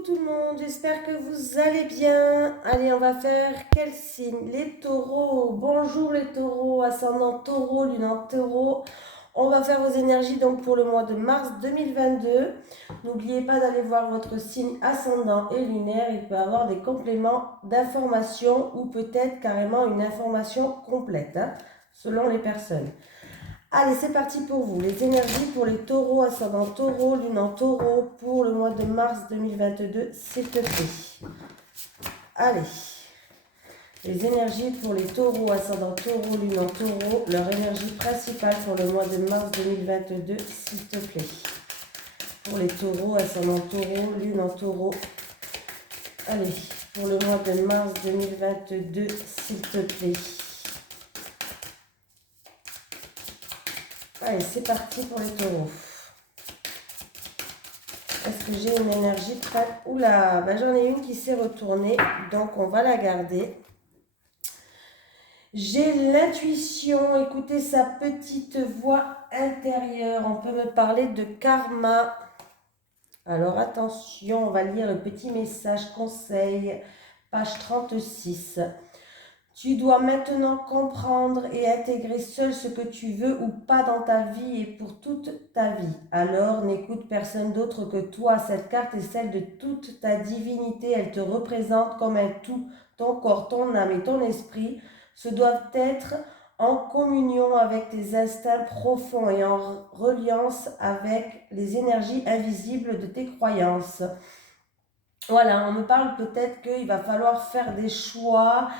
Coucou tout le monde, j'espère que vous allez bien. Allez, on va faire quel signe? Les taureaux. Bonjour les taureaux, ascendant taureau, lune en taureau. On va faire vos énergies donc pour le mois de mars 2022. N'oubliez pas d'aller voir votre signe ascendant et lunaire. Il peut y avoir des compléments d'informations ou peut-être carrément une information complète, selon les personnes. Allez, c'est parti pour vous. Les énergies pour les taureaux, ascendant taureau, lune en taureau, pour le mois de mars 2022, s'il te plaît. Allez. Les énergies pour les taureaux, ascendant taureau, lune en taureau, leur énergie principale pour le mois de mars 2022, s'il te plaît. Pour les taureaux, ascendant taureau, lune en taureau. Allez, pour le mois de mars 2022, s'il te plaît. Allez, c'est parti pour les taureaux. Est-ce que j'ai une énergie prête? Oula, ben j'en ai une qui s'est retournée, donc on va la garder. J'ai l'intuition, écoutez sa petite voix intérieure. On peut me parler de karma. Alors attention, on va lire le petit message conseil, page 36. Tu dois maintenant comprendre et intégrer seul ce que tu veux ou pas dans ta vie et pour toute ta vie. Alors n'écoute personne d'autre que toi. Cette carte est celle de toute ta divinité. Elle te représente comme un tout. Ton corps, ton âme et ton esprit se doivent être en communion avec tes instincts profonds et en reliance avec les énergies invisibles de tes croyances. Voilà, on me parle peut-être qu'il va falloir faire des choix.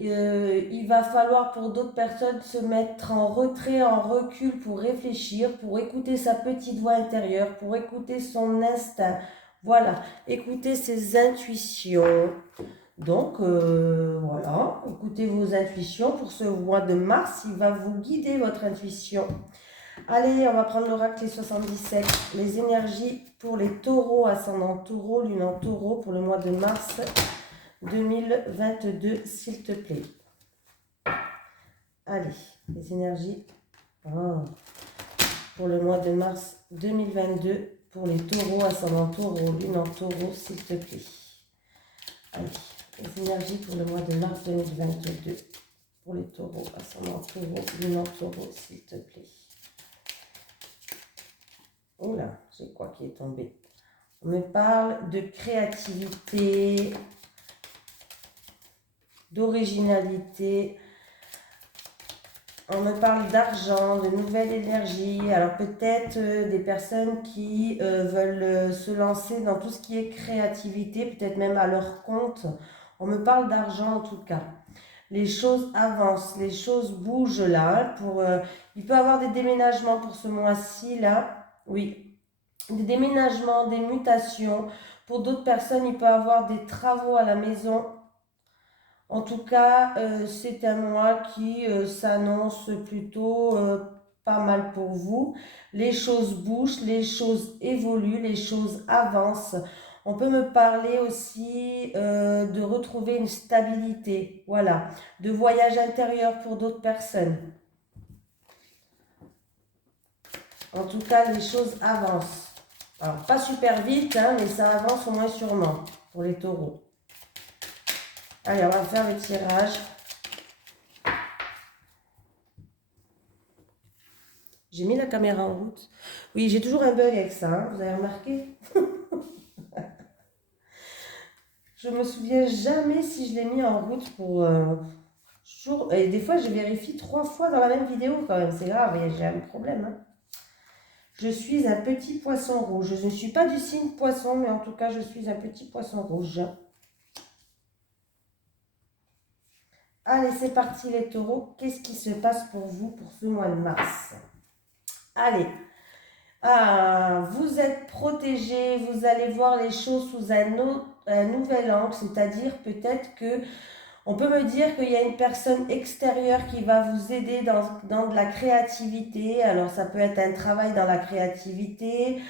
Il va falloir pour d'autres personnes se mettre en retrait, en recul pour réfléchir, pour écouter sa petite voix intérieure, pour écouter son instinct. Voilà, écouter ses intuitions. Donc, voilà, écoutez vos intuitions pour ce mois de mars. Il va vous guider votre intuition. Allez, on va prendre l'oracle 77. Les énergies pour les taureaux, ascendant taureau, lune en taureau pour le mois de mars 2022, s'il te plaît. Allez, les énergies pour le mois de mars 2022, pour les taureaux, ascendant taureau, lune en taureau, s'il te plaît. Allez, les énergies pour le mois de mars 2022, pour les taureaux, ascendant taureau, lune en taureau, s'il te plaît. Oula, j'ai quoi qui est tombé? On me parle de créativité, d'originalité. On me parle d'argent, de nouvelles énergies. Alors peut-être des personnes qui veulent se lancer dans tout ce qui est créativité, peut-être même à leur compte. On me parle d'argent en tout cas. Les choses avancent, les choses bougent là. Il peut y avoir des déménagements pour ce mois-ci là. Oui, des déménagements, des mutations. Pour d'autres personnes, il peut y avoir des travaux à la maison. En tout cas, c'est un mois qui s'annonce plutôt pas mal pour vous. Les choses bougent, les choses évoluent, les choses avancent. On peut me parler aussi de retrouver une stabilité, voilà, de voyage intérieur pour d'autres personnes. En tout cas, les choses avancent. Alors, pas super vite, mais ça avance au moins sûrement pour les taureaux. Allez, on va faire le tirage. J'ai mis la caméra en route. Oui, j'ai toujours un bug avec ça, vous avez remarqué? Je me souviens jamais si je l'ai mis en route pour... Et des fois, je vérifie 3 fois dans la même vidéo quand même. C'est grave, j'ai un problème. Je suis un petit poisson rouge. Je ne suis pas du signe poisson, mais en tout cas, je suis un petit poisson rouge. Allez, c'est parti les taureaux. Qu'est-ce qui se passe pour vous pour ce mois de mars? Allez. Vous êtes protégé, vous allez voir les choses sous un nouvel angle, c'est-à-dire peut-être que on peut me dire qu'il y a une personne extérieure qui va vous aider dans de la créativité. Alors ça peut être un travail dans la créativité,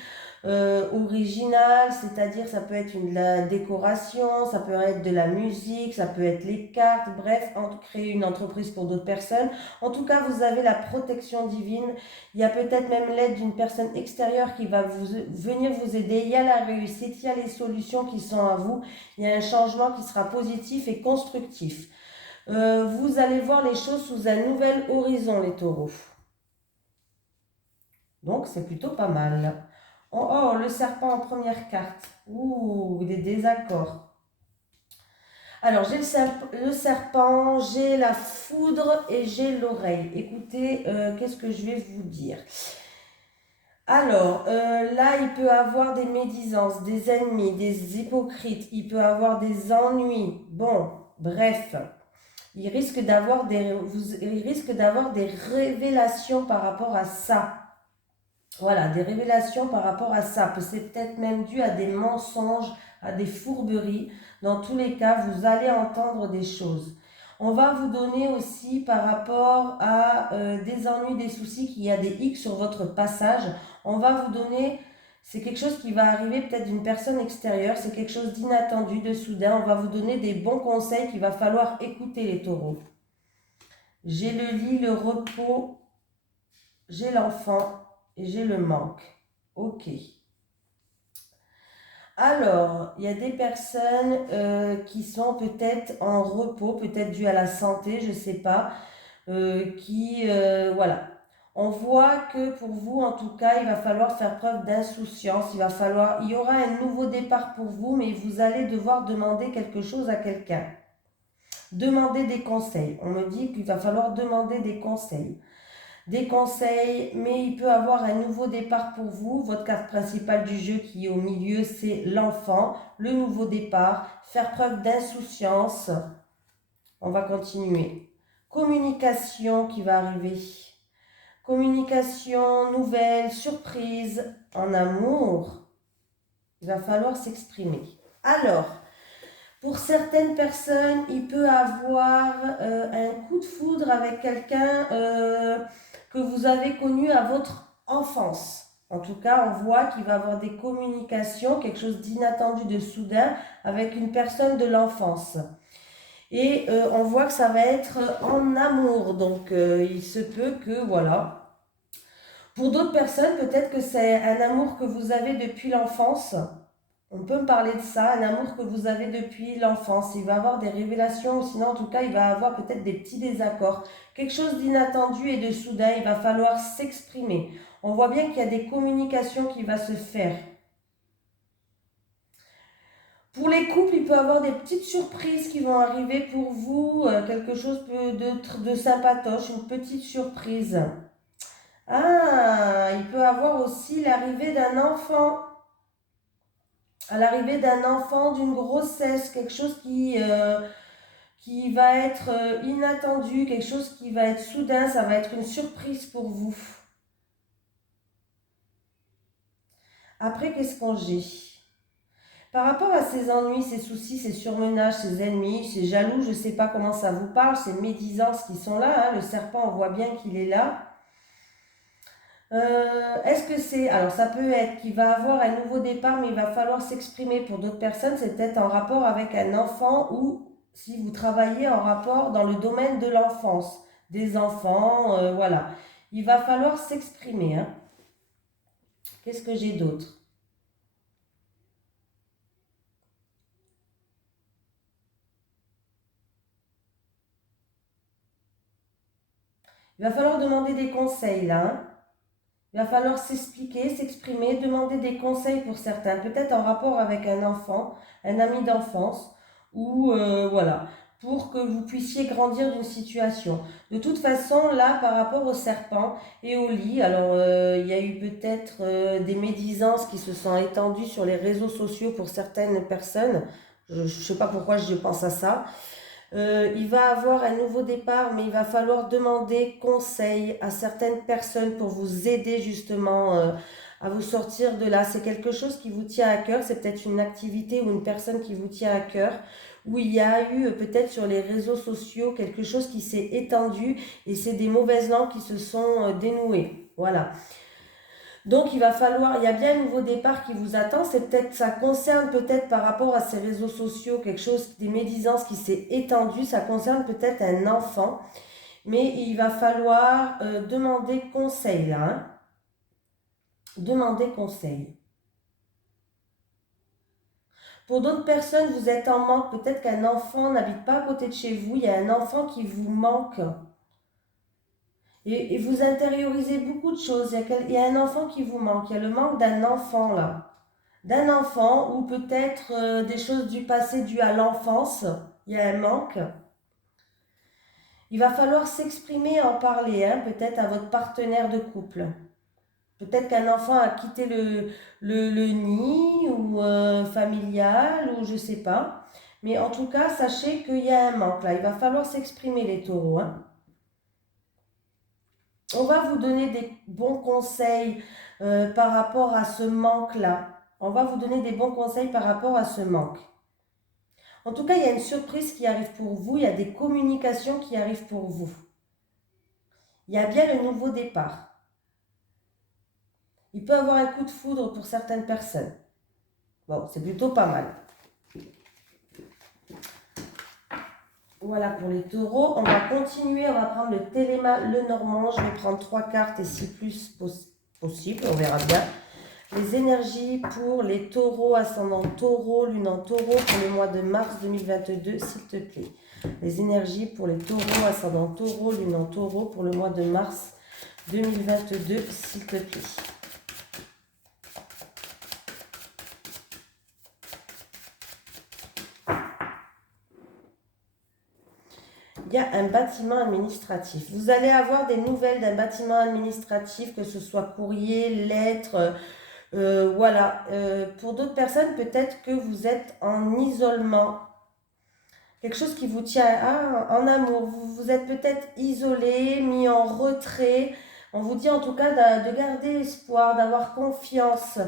original, c'est-à-dire ça peut être de la décoration, ça peut être de la musique, ça peut être les cartes, bref, créer une entreprise pour d'autres personnes. En tout cas, vous avez la protection divine. Il y a peut-être même l'aide d'une personne extérieure qui va venir vous aider. Il y a la réussite, il y a les solutions qui sont à vous. Il y a un changement qui sera positif et constructif. Vous allez voir les choses sous un nouvel horizon, les taureaux. Donc, c'est plutôt pas mal. Oh, oh, le serpent en première carte. Ouh, des désaccords. Alors, j'ai le serpent, j'ai la foudre et j'ai l'oreille. Écoutez, qu'est-ce que je vais vous dire? Alors, là, il peut avoir des médisances, des ennemis, des hypocrites. Il peut avoir des ennuis. Bon, bref. Il risque d'avoir des révélations par rapport à ça. Voilà, des révélations par rapport à ça. C'est peut-être même dû à des mensonges, à des fourberies. Dans tous les cas, vous allez entendre des choses. On va vous donner aussi par rapport à des ennuis, des soucis, qu'il y a des X sur votre passage. On va vous donner, c'est quelque chose qui va arriver peut-être d'une personne extérieure, c'est quelque chose d'inattendu, de soudain. On va vous donner des bons conseils qu'il va falloir écouter les taureaux. J'ai le lit, le repos, j'ai l'enfant et j'ai le manque. Ok. Alors, il y a des personnes qui sont peut-être en repos, peut-être dû à la santé, je ne sais pas, voilà. On voit que pour vous, en tout cas, il va falloir faire preuve d'insouciance, il y aura un nouveau départ pour vous, mais vous allez devoir demander quelque chose à quelqu'un. Demander des conseils. On me dit qu'il va falloir demander des conseils. Des conseils, mais il peut avoir un nouveau départ pour vous. Votre carte principale du jeu qui est au milieu, c'est l'enfant, le nouveau départ, faire preuve d'insouciance. On va continuer. Communication qui va arriver. Communication, nouvelle, surprise, en amour. Il va falloir s'exprimer. Alors, pour certaines personnes, il peut avoir un coup de foudre avec quelqu'un que vous avez connu à votre enfance. En tout cas, on voit qu'il va avoir des communications, quelque chose d'inattendu, de soudain, avec une personne de l'enfance. Et on voit que ça va être en amour. Donc, il se peut que, voilà. Pour d'autres personnes, peut-être que c'est un amour que vous avez depuis l'enfance. On peut me parler de ça, un amour que vous avez depuis l'enfance. Il va avoir des révélations, ou sinon en tout cas il va avoir peut-être des petits désaccords. Quelque chose d'inattendu et de soudain, il va falloir s'exprimer. On voit bien qu'il y a des communications qui vont se faire. Pour les couples, il peut y avoir des petites surprises qui vont arriver pour vous, quelque chose de sympatoche, une petite surprise. Ah, il peut y avoir aussi l'arrivée d'un enfant. À l'arrivée d'un enfant, d'une grossesse, quelque chose qui va être inattendu, quelque chose qui va être soudain, ça va être une surprise pour vous. Après, qu'est-ce qu'on j'ai? Par rapport à ces ennuis, ces soucis, ces surmenages, ces ennemis, ces jaloux, je ne sais pas comment ça vous parle, ces médisances qui sont là, hein, le serpent, on voit bien qu'il est là. Est-ce que c'est... Alors ça peut être qu'il va avoir un nouveau départ, mais il va falloir s'exprimer. Pour d'autres personnes, c'est peut-être en rapport avec un enfant ou si vous travaillez en rapport dans le domaine de l'enfance, des enfants, voilà. Il va falloir s'exprimer. Hein. Qu'est-ce que j'ai d'autre? Il va falloir demander des conseils là. Hein. Il va falloir s'expliquer, s'exprimer, demander des conseils pour certains, peut-être en rapport avec un enfant, un ami d'enfance, ou voilà, pour que vous puissiez grandir d'une situation. De toute façon, là, par rapport au serpent et au lit, alors il y a eu peut-être des médisances qui se sont étendues sur les réseaux sociaux pour certaines personnes. Je ne sais pas pourquoi je pense à ça. Il va avoir un nouveau départ, mais il va falloir demander conseil à certaines personnes pour vous aider justement à vous sortir de là. C'est quelque chose qui vous tient à cœur, c'est peut-être une activité ou une personne qui vous tient à cœur, où il y a eu peut-être sur les réseaux sociaux quelque chose qui s'est étendu et c'est des mauvaises langues qui se sont dénouées. Voilà. Donc, il va falloir, il y a bien un nouveau départ qui vous attend. C'est peut-être, ça concerne peut-être par rapport à ces réseaux sociaux, quelque chose, des médisances qui s'est étendu. Ça concerne peut-être un enfant. Mais il va falloir demander conseil là. Hein. Demander conseil. Pour d'autres personnes, vous êtes en manque. Peut-être qu'un enfant n'habite pas à côté de chez vous. Il y a un enfant qui vous manque. Et vous intériorisez beaucoup de choses. Il y a un enfant qui vous manque. Il y a le manque d'un enfant là. D'un enfant ou peut-être des choses du passé dues à l'enfance. Il y a un manque. Il va falloir s'exprimer, en parler, hein, peut-être à votre partenaire de couple. Peut-être qu'un enfant a quitté le nid ou familial ou je ne sais pas. Mais en tout cas, sachez qu'il y a un manque là. Il va falloir s'exprimer les taureaux. Hein. On va vous donner des bons conseils par rapport à ce manque-là. On va vous donner des bons conseils par rapport à ce manque. En tout cas, il y a une surprise qui arrive pour vous. Il y a des communications qui arrivent pour vous. Il y a bien le nouveau départ. Il peut y avoir un coup de foudre pour certaines personnes. Bon, c'est plutôt pas mal. Voilà pour les taureaux. On va continuer, on va prendre le Téléma, le Normand. Je vais prendre 3 cartes et si plus possible, on verra bien. Les énergies pour les taureaux, ascendant taureau, lune en taureau pour le mois de mars 2022, s'il te plaît. Les énergies pour les taureaux, ascendant taureau, lune en taureau pour le mois de mars 2022, s'il te plaît. Il y a un bâtiment administratif. Vous allez avoir des nouvelles d'un bâtiment administratif, que ce soit courrier, lettres, voilà. Pour d'autres personnes, peut-être que vous êtes en isolement. Quelque chose qui vous tient en amour. Vous êtes peut-être isolé, mis en retrait. On vous dit en tout cas de garder espoir, d'avoir confiance.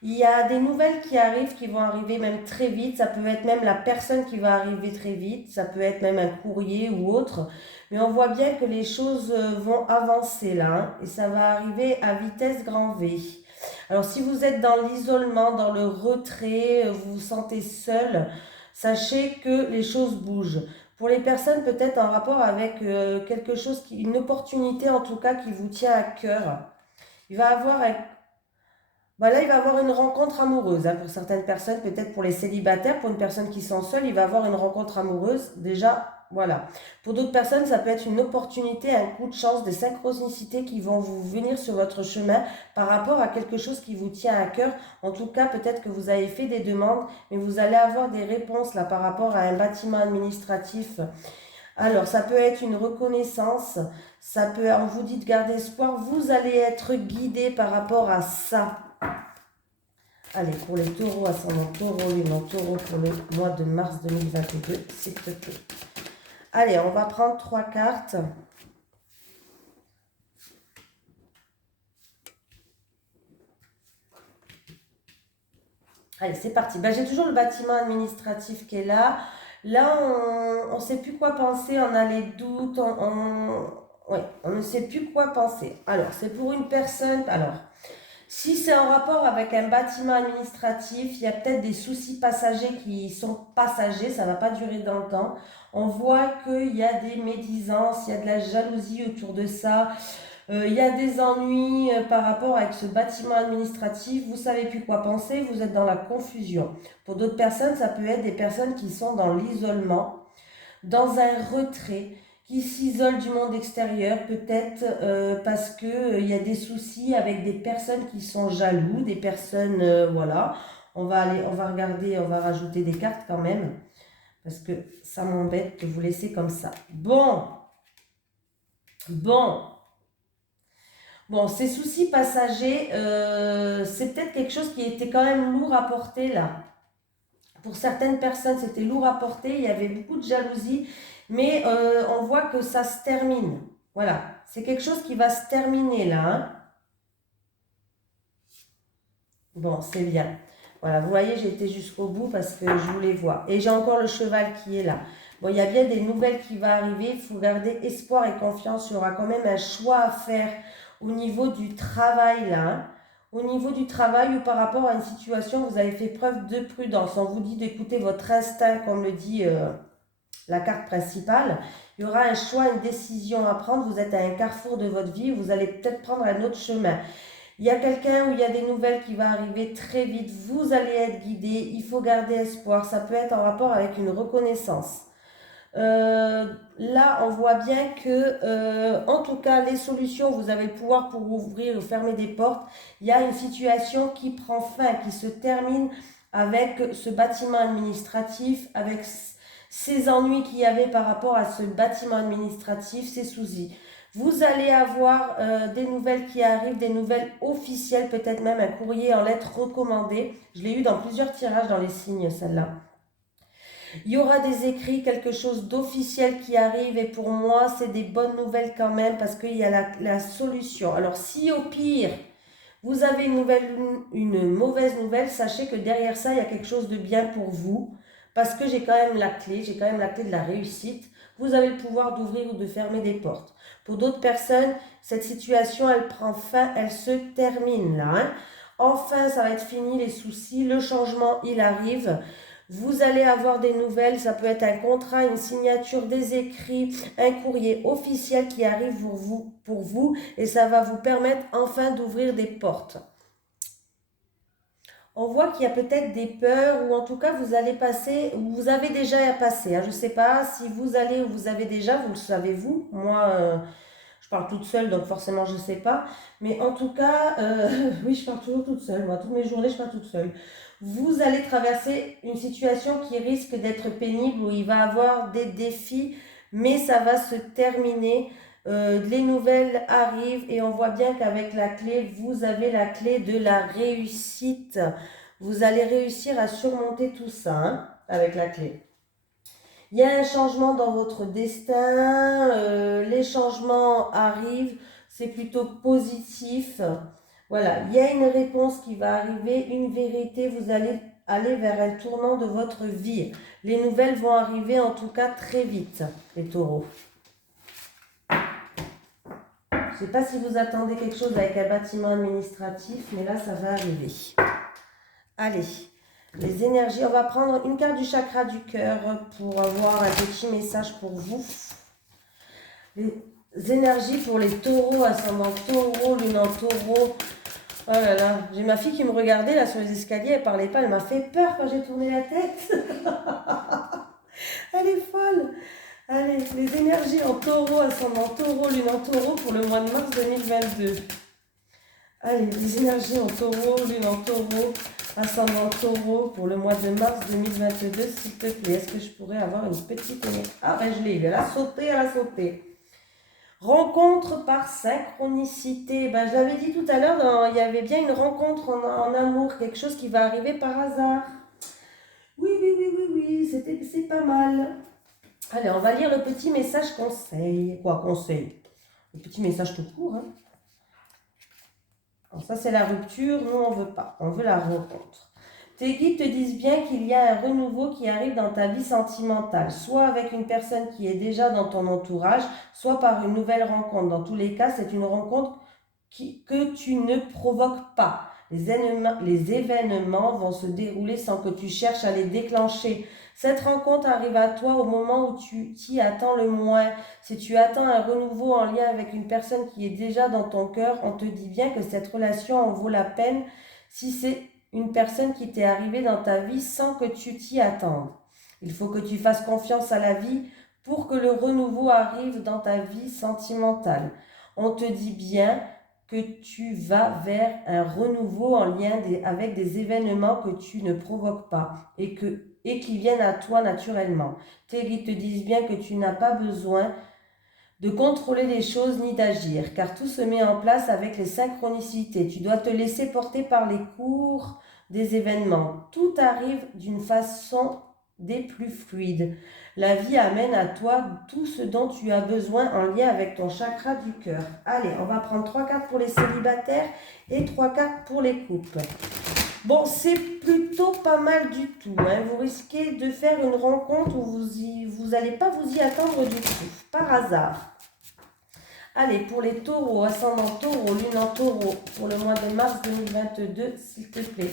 Il y a des nouvelles qui arrivent, qui vont arriver même très vite. Ça peut être même la personne qui va arriver très vite. Ça peut être même un courrier ou autre. Mais on voit bien que les choses vont avancer là. Hein, et ça va arriver à vitesse grand V. Alors si vous êtes dans l'isolement, dans le retrait, vous vous sentez seul, sachez que les choses bougent. Pour les personnes peut-être en rapport avec quelque chose, une opportunité en tout cas qui vous tient à cœur. Il va avoir un voilà, il va avoir une rencontre amoureuse. Hein, pour certaines personnes, peut-être pour les célibataires, pour une personne qui sont seule, il va avoir une rencontre amoureuse. Déjà, voilà. Pour d'autres personnes, ça peut être une opportunité, un coup de chance, des synchronicités qui vont vous venir sur votre chemin par rapport à quelque chose qui vous tient à cœur. En tout cas, peut-être que vous avez fait des demandes, mais vous allez avoir des réponses là par rapport à un bâtiment administratif. Alors, ça peut être une reconnaissance, ça peut, on vous dit de garder espoir, vous allez être guidé par rapport à ça. Allez, pour les taureaux, ascendant taureau, lune en taureau pour le mois de mars 2022, s'il te plaît. Allez, on va prendre 3 cartes. Allez, c'est parti. Ben, j'ai toujours le bâtiment administratif qui est là. Là, on ne sait plus quoi penser, on a les doutes, ouais, on ne sait plus quoi penser. Alors, c'est pour une personne... Alors, si c'est en rapport avec un bâtiment administratif, il y a peut-être des soucis passagers qui sont passagers, ça ne va pas durer dans le temps. On voit qu'il y a des médisances, il y a de la jalousie autour de ça. Il y a des ennuis par rapport avec ce bâtiment administratif. Vous ne savez plus quoi penser, vous êtes dans la confusion. Pour d'autres personnes, ça peut être des personnes qui sont dans l'isolement, dans un retrait, qui s'isolent du monde extérieur, peut-être parce que il y a des soucis avec des personnes qui sont jaloux, des personnes, voilà. On va regarder, on va rajouter des cartes quand même, parce que ça m'embête de vous laisser comme ça. Bon, ces soucis passagers, c'est peut-être quelque chose qui était quand même lourd à porter là. Pour certaines personnes, c'était lourd à porter, il y avait beaucoup de jalousie, mais on voit que ça se termine. Voilà, c'est quelque chose qui va se terminer là. Hein. Bon, c'est bien. Voilà, vous voyez, j'ai été jusqu'au bout parce que je voulais voir. Et j'ai encore le cheval qui est là. Bon, il y a bien des nouvelles qui vont arriver. Il faut garder espoir et confiance. Il y aura quand même un choix à faire au niveau du travail là. Hein. au niveau du travail ou par rapport à une situation, vous avez fait preuve de prudence. On vous dit d'écouter votre instinct, comme le dit la carte principale. Il y aura un choix, une décision à prendre. Vous êtes à un carrefour de votre vie. Vous allez peut-être prendre un autre chemin. Il y a quelqu'un où il y a des nouvelles qui vont arriver très vite. Vous allez être guidé. Il faut garder espoir. Ça peut être en rapport avec une reconnaissance. Là, on voit bien que, en tout cas, les solutions, vous avez le pouvoir pour ouvrir ou fermer des portes. Il y a une situation qui prend fin, qui se termine avec ce bâtiment administratif, avec ces ennuis qu'il y avait par rapport à ce bâtiment administratif, ces soucis. Vous allez avoir des nouvelles qui arrivent, des nouvelles officielles, peut-être même un courrier en lettres recommandées. Je l'ai eu dans plusieurs tirages dans les signes, celle-là. Il y aura des écrits, quelque chose d'officiel qui arrive et pour moi, c'est des bonnes nouvelles quand même parce qu'il y a la solution. Alors si au pire, vous avez une mauvaise nouvelle, sachez que derrière ça, il y a quelque chose de bien pour vous parce que j'ai quand même la clé de la réussite. Vous avez le pouvoir d'ouvrir ou de fermer des portes. Pour d'autres personnes, cette situation, elle prend fin, elle se termine là. Hein. Enfin, ça va être fini les soucis, le changement, il arrive. Vous allez avoir des nouvelles, ça peut être un contrat, une signature, des écrits, un courrier officiel qui arrive pour vous et ça va vous permettre enfin d'ouvrir des portes. On voit qu'il y a peut-être des peurs ou en tout cas vous allez passer, ou vous avez déjà passé. Hein. Je ne sais pas si vous allez ou vous avez déjà, vous le savez vous. Moi, je parle toute seule donc forcément je ne sais pas. Mais en tout cas, oui je parle toujours toute seule. Moi, toutes mes journées je parle toute seule. Vous allez traverser une situation qui risque d'être pénible, où il va y avoir des défis, mais ça va se terminer. Les nouvelles arrivent et on voit bien qu'avec la clé, vous avez la clé de la réussite. Vous allez réussir à surmonter tout ça hein, avec la clé. Il y a un changement dans votre destin, les changements arrivent, c'est plutôt positif. Voilà, il y a une réponse qui va arriver, une vérité, vous allez aller vers un tournant de votre vie. Les nouvelles vont arriver en tout cas très vite, les taureaux. Je ne sais pas si vous attendez quelque chose avec un bâtiment administratif, mais là, ça va arriver. Allez, les énergies, on va prendre une carte du chakra du cœur pour avoir un petit message pour vous. Les énergies pour les taureaux, ascendant taureau, lune en taureau. Oh là là, j'ai ma fille qui me regardait là sur les escaliers, elle parlait pas, elle m'a fait peur quand j'ai tourné la tête. Elle est folle. Allez, les énergies en taureau, ascendant taureau, lune en taureau pour le mois de mars 2022. Allez, les énergies en taureau, lune en taureau, ascendant taureau pour le mois de mars 2022, s'il te plaît. Est-ce que je pourrais avoir une petite énergie? Ah ben je l'ai eu, elle a sauté, elle a sauté. Rencontre par synchronicité. Ben, je l'avais dit tout à l'heure, il y avait bien une rencontre en amour, quelque chose qui va arriver par hasard. Oui, c'est pas mal. Allez, on va lire le petit message conseil. Quoi, conseil? Le petit message tout court. Hein. Alors, ça, c'est la rupture. Nous, on ne veut pas. On veut la rencontre. Tes guides te disent bien qu'il y a un renouveau qui arrive dans ta vie sentimentale, soit avec une personne qui est déjà dans ton entourage, soit par une nouvelle rencontre. Dans tous les cas, c'est une rencontre que tu ne provoques pas. Les événements vont se dérouler sans que tu cherches à les déclencher. Cette rencontre arrive à toi au moment où tu t'y attends le moins. Si tu attends un renouveau en lien avec une personne qui est déjà dans ton cœur, on te dit bien que cette relation en vaut la peine si c'est une personne qui t'est arrivée dans ta vie sans que tu t'y attendes. Il faut que tu fasses confiance à la vie pour que le renouveau arrive dans ta vie sentimentale. On te dit bien que tu vas vers un renouveau en lien avec des événements que tu ne provoques pas et qui viennent à toi naturellement. Tes guides te disent bien que tu n'as pas besoin de contrôler les choses ni d'agir, car tout se met en place avec les synchronicités. Tu dois te laisser porter par les cours des événements. Tout arrive d'une façon des plus fluides. La vie amène à toi tout ce dont tu as besoin en lien avec ton chakra du cœur. Allez, on va prendre 3 cartes pour les célibataires et 3 cartes pour les couples. Bon, c'est plutôt pas mal du tout. Hein. Vous risquez de faire une rencontre où vous n'allez pas vous y attendre du tout, par hasard. Allez, pour les taureaux, ascendant taureau, lune en taureau, pour le mois de mars 2022, s'il te plaît.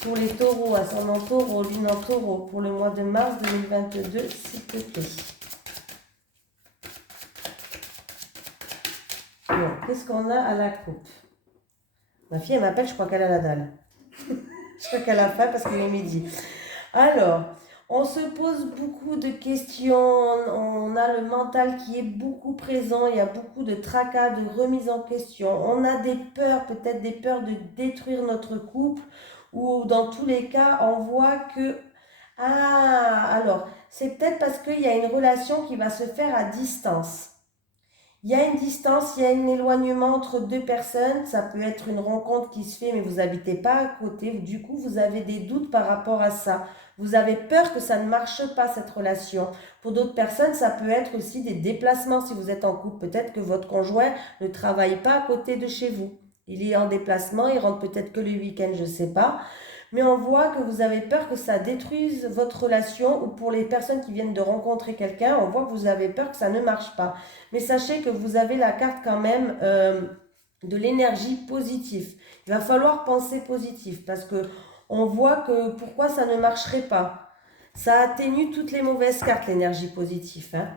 Pour les taureaux, ascendant taureau, lune en taureau, pour le mois de mars 2022, s'il te plaît. Bon, qu'est-ce qu'on a à la coupe? Ma fille, elle m'appelle, je crois qu'elle a la dalle. Je crois qu'elle a faim parce qu'il est midi. Alors, on se pose beaucoup de questions, on a le mental qui est beaucoup présent, il y a beaucoup de tracas, de remise en question. On a des peurs, peut-être des peurs de détruire notre couple, ou dans tous les cas, on voit que... Ah, alors, c'est peut-être parce qu'il y a une relation qui va se faire à distance. Il y a une distance, il y a un éloignement entre deux personnes. Ça peut être une rencontre qui se fait, mais vous n'habitez pas à côté. Du coup, vous avez des doutes par rapport à ça. Vous avez peur que ça ne marche pas, cette relation. Pour d'autres personnes, ça peut être aussi des déplacements. Si vous êtes en couple, peut-être que votre conjoint ne travaille pas à côté de chez vous. Il est en déplacement, il rentre peut-être que le week-end, je ne sais pas. Mais on voit que vous avez peur que ça détruise votre relation, ou pour les personnes qui viennent de rencontrer quelqu'un, on voit que vous avez peur que ça ne marche pas. Mais sachez que vous avez la carte quand même de l'énergie positive. Il va falloir penser positif parce que on voit que pourquoi ça ne marcherait pas. Ça atténue toutes les mauvaises cartes, l'énergie positive. Hein.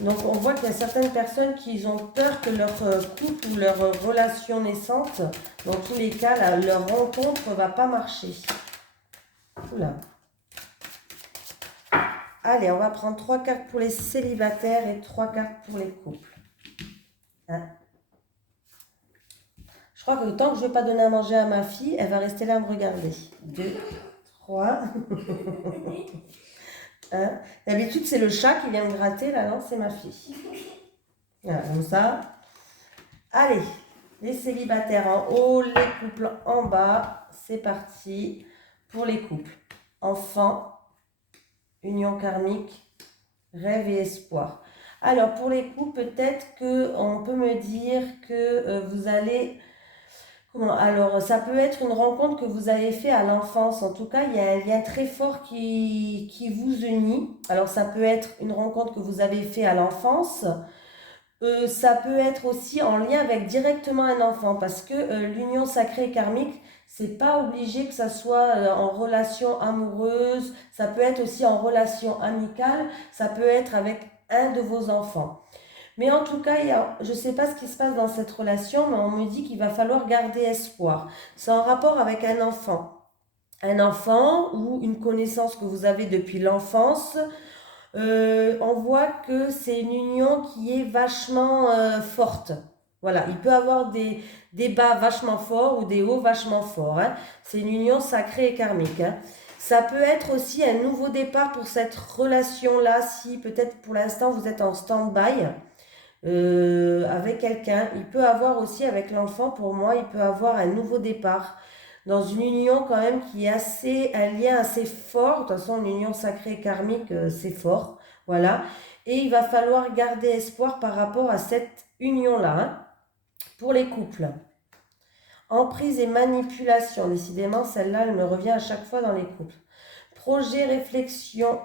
Donc on voit qu'il y a certaines personnes qui ont peur que leur couple ou leur relation naissante, dans tous les cas, leur rencontre ne va pas marcher. Oula. Allez, on va prendre 3 cartes pour les célibataires et 3 cartes pour les couples. Hein? Je crois que tant que je ne vais pas donner à manger à ma fille, elle va rester là à me regarder. 2, 3. Hein? D'habitude, c'est le chat qui vient me gratter. Là, non, c'est ma fille. Voilà, comme ça. Allez, les célibataires en haut, les couples en bas. C'est parti pour les couples. Enfants, union karmique, rêve et espoir. Alors, pour les couples, peut-être qu'on peut me dire que vous allez... Alors, ça peut être une rencontre que vous avez fait à l'enfance. En tout cas, il y a un lien très fort qui vous unit. Alors, ça peut être une rencontre que vous avez fait à l'enfance. Ça peut être aussi en lien avec directement un enfant parce que l'union sacrée karmique, c'est pas obligé que ça soit en relation amoureuse. Ça peut être aussi en relation amicale. Ça peut être avec un de vos enfants. Mais en tout cas, je ne sais pas ce qui se passe dans cette relation, mais on me dit qu'il va falloir garder espoir. C'est en rapport avec un enfant. Un enfant ou une connaissance que vous avez depuis l'enfance. On voit que c'est une union qui est vachement forte. Voilà, il peut avoir des bas vachement forts ou des hauts vachement forts. Hein. C'est une union sacrée et karmique. Hein. Ça peut être aussi un nouveau départ pour cette relation-là, si peut-être pour l'instant vous êtes en stand-by. Avec quelqu'un. Il peut avoir aussi avec l'enfant, pour moi, il peut avoir un nouveau départ dans une union quand même qui est assez, un lien assez fort. De toute façon, une union sacrée et karmique, c'est fort. Voilà. Et il va falloir garder espoir par rapport à cette union-là. Hein, pour les couples. Emprise et manipulation. Décidément, celle-là, elle me revient à chaque fois dans les couples. Projet, réflexion,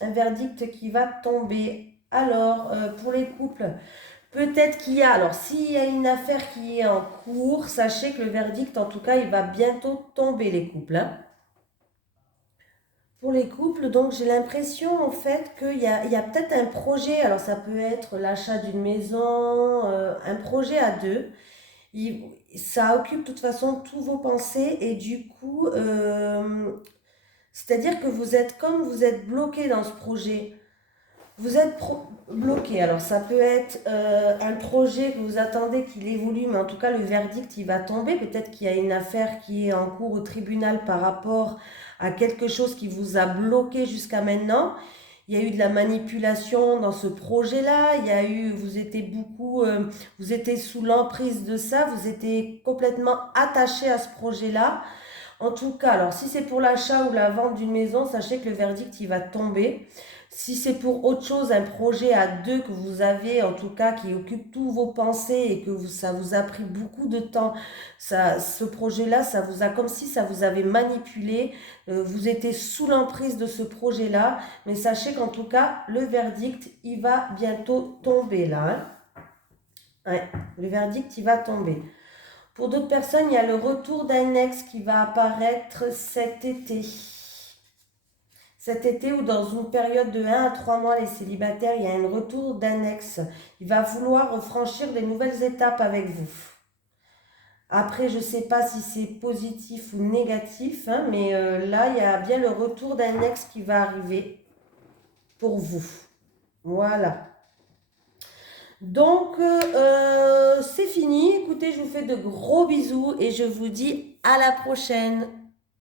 un verdict qui va tomber. Alors, pour les couples, peut-être qu'il y a, alors s'il y a une affaire qui est en cours, sachez que le verdict, en tout cas, il va bientôt tomber, les couples. Hein. Pour les couples, donc j'ai l'impression en fait qu'il y a peut-être un projet, alors ça peut être l'achat d'une maison, un projet à deux. Ça occupe de toute façon tous vos pensées et du coup, c'est-à-dire que vous êtes bloqué dans ce projet. Vous êtes bloqué. Alors, ça peut être un projet que vous attendez qu'il évolue, mais en tout cas, le verdict, il va tomber. Peut-être qu'il y a une affaire qui est en cours au tribunal par rapport à quelque chose qui vous a bloqué jusqu'à maintenant. Il y a eu de la manipulation dans ce projet-là. Il y a eu, vous étiez sous l'emprise de ça. Vous étiez complètement attaché à ce projet-là. En tout cas, alors si c'est pour l'achat ou la vente d'une maison, sachez que le verdict, il va tomber. Si c'est pour autre chose, un projet à deux que vous avez, en tout cas, qui occupe tous vos pensées et que ça vous a pris beaucoup de temps, ce projet-là, ça vous a comme si ça vous avait manipulé, vous étiez sous l'emprise de ce projet-là, mais sachez qu'en tout cas, le verdict, il va bientôt tomber là. Hein. Ouais, le verdict, il va tomber. Pour d'autres personnes, il y a le retour d'un ex qui va apparaître cet été. Cet été ou dans une période de 1 à 3 mois, les célibataires, il y a un retour d'un ex. Il va vouloir franchir des nouvelles étapes avec vous. Après, je ne sais pas si c'est positif ou négatif, hein, mais là, il y a bien le retour d'un ex qui va arriver pour vous. Voilà. Donc, c'est fini. Écoutez, je vous fais de gros bisous et je vous dis à la prochaine.